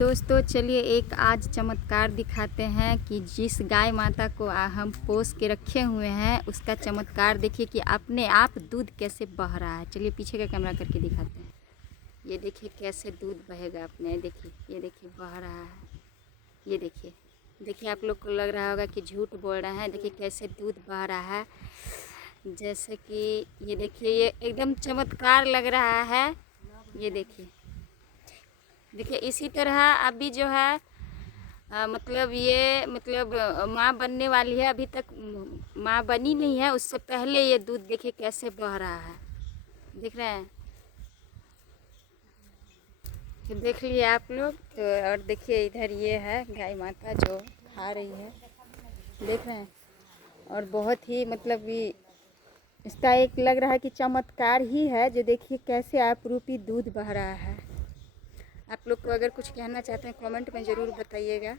दोस्तों चलिए एक आज चमत्कार दिखाते हैं कि जिस गाय माता को हम पोस के रखे हुए हैं उसका चमत्कार देखिए कि अपने आप दूध कैसे बह रहा है। चलिए पीछे का कैमरा करके दिखाते हैं। ये देखिए कैसे दूध बहेगा अपने, देखिए ये देखिए बह रहा है। ये देखिए देखिए आप लोग को लग रहा होगा कि झूठ बोल रहे हैं। देखिए कैसे दूध बह रहा है, जैसे कि ये देखिए ये एकदम चमत्कार लग रहा है। ये देखिए इसी तरह अभी जो है मतलब ये मतलब माँ बनने वाली है। अभी तक माँ बनी नहीं है, उससे पहले ये दूध देखिए कैसे बह रहा है। देख रहे हैं, तो देख लिए आप लोग। तो और देखिए इधर ये है गाय माता जो खा रही है, देख रहे हैं। और बहुत ही मतलब ये इसका एक लग रहा है कि चमत्कार ही है, जो देखिए कैसे आप रूपी दूध बह रहा है। आप लोग को अगर कुछ कहना चाहते हैं कमेंट में ज़रूर बताइएगा।